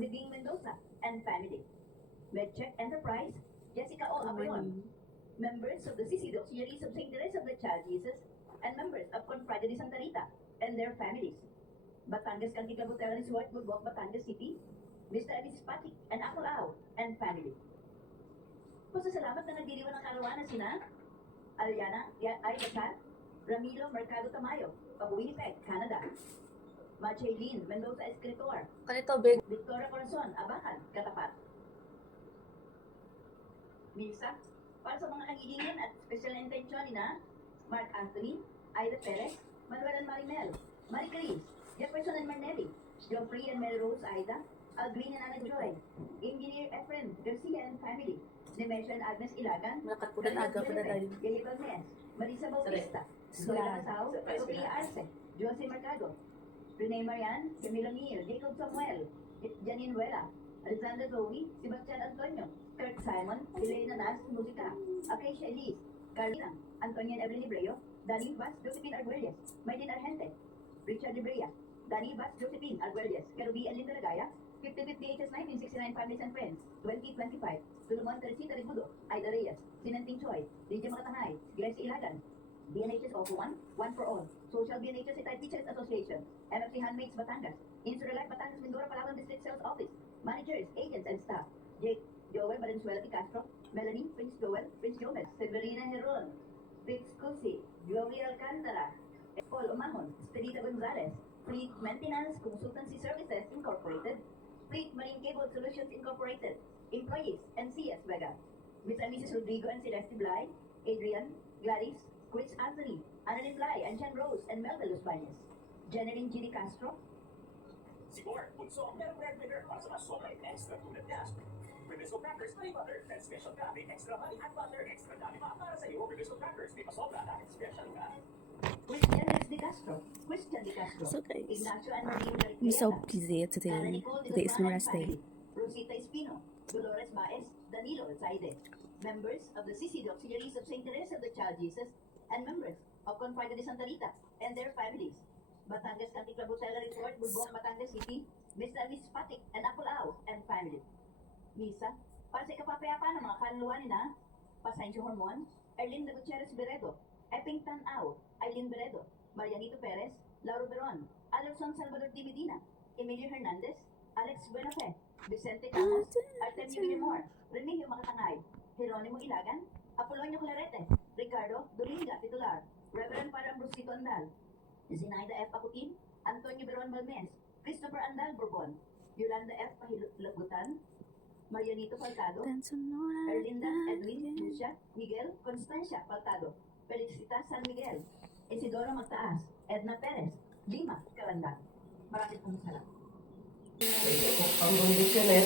Naging Mendoza and family. Medcheck Enterprise, Jessica O. Abrion, members of the CCD Auxiliaries of St. Teresa of the Child Jesus, and members of Confrade de Santa Rita and their families. Batangas County Hotel Resort, Bulbok, Batangas City, Mr. and Mrs. Patrick and Apple Au and family. Pasasalamat na nagdiriwan ng karawanan sina Aliana Ay Basal, Ramilo Mercado Tamayo, of Winnipeg, Canada. Machaylin Mendoza Escritor, Kanito, big. Victoria Corazon, Abacan, Katapat. Misa, para sa mga kagilingan at special intention ni na Mark Anthony, Aida Perez, Manuel and Marimel, Marie Cris, Jefferson and Manelli, Geoffrey and Mary Rose Aida, Aldwin and Ana Joy, Engineer Efren Garcia and family, Nemesio and Agnes Ilagan, Malakat po na aga pa na tayo. Yaya Balmes, Marisa Bautista, Zoila Casao, Sofia Arce, Jose Mercado, Rene Marian, Camilo Neal, Jacob Samuel, Janine Vela, Alexander Zoe, Sebastian Antonio, Kurt Simon, Elena Nas, Musica, Acacia Elise, Carolina, Antonio and Evelyn Libreo, Danny Vaz, Josephine Arguelles, Maydin Argente, Richard Librea, Danny Vaz, Josephine Arguelles, Kerubi and Linda Lagaya, 50-50 HS 1969 Families and Friends, 2025, Solomon Teresita Ribudo, Aida Reyes, Sinanting Choi, Lydia Makatahay, Gracie Ilagan, BNHS Offer One, One for All, Social BNHS Retired Teachers Association, MFC Handmaids Batangas, Insuralife Batangas Mindoro Palawan District Sales Office, Managers, Agents and Staff, Jake, Joel Valenzuela T. Castro, Melanie, Prince Joel, Prince Gomez, Severina Heron, Fitz Cusi, Gloria Alcantara, Paul Omahon, Spedita Gonzalez, Fleet Maintenance Consultancy Services Incorporated, Fleet Marine Cable Solutions Incorporated, Employees, and CS Vega, Mr. and Mrs. Rodrigo and Celeste Blay, Adrian, Gladys, Chris Anthony, Annalyn Blay, and Jan Rose, and Melda Los Baños, Jeneline Gini Castro, Si Ford, bunso ang merong breadwinner para sa mas sobrang extra tulad niya. Ribisco Crackers, Honey Butter, and Special Grabe, Extra Honey at Butter, Extra Dami pa para sa iyo. Ribisco Crackers, di pa sobra dahil special ka. Christian De Castro, Christian De Castro, So guys, Ignacio and Marie I'm so Garcia, busy Ana today. Nicole de Today is Guzman my and rest day. family, Rosita Espino, Dolores Baez, Danilo Zaide, members of the CCD Auxiliaries of St. Teresa of the Child Jesus, and members of Confrade de Santa Rita and their families. Batangas County Club Hotel Resort, Bulbok, Batangas City, Mr. and Mrs. Patrick and Apple Au and family. Misa, para sa ikapapayapa ng mga kaluluwa na Pasensyo Hormon, Erlinda Gutierrez Beredo, Epping Tan-Au, Aileen Beredo, Marianito Perez, Lauro Beron, Alonson Salvador Di Medina, Emilio Hernandez, Alex Buenafe, Vicente Campos, Artemio Villamor, Remigio Makatangay, Jeronimo Ilagan, Apolonio Clarete, Ricardo Dominga Titular, Reverend Padre Ambrosito Andal, Zinaida F. Pacutin, Antonio Beron Balmes, Christopher Andal Bourbon, Yolanda F. Pahilagutan, Marianito Falcado, Erlinda Edwin Lucia, Miguel Constancia Falcado, Felicitas San Miguel, Isidoro Magtaas, Edna Perez, Lima Calanda. Maraming salamat. Ang conditioner,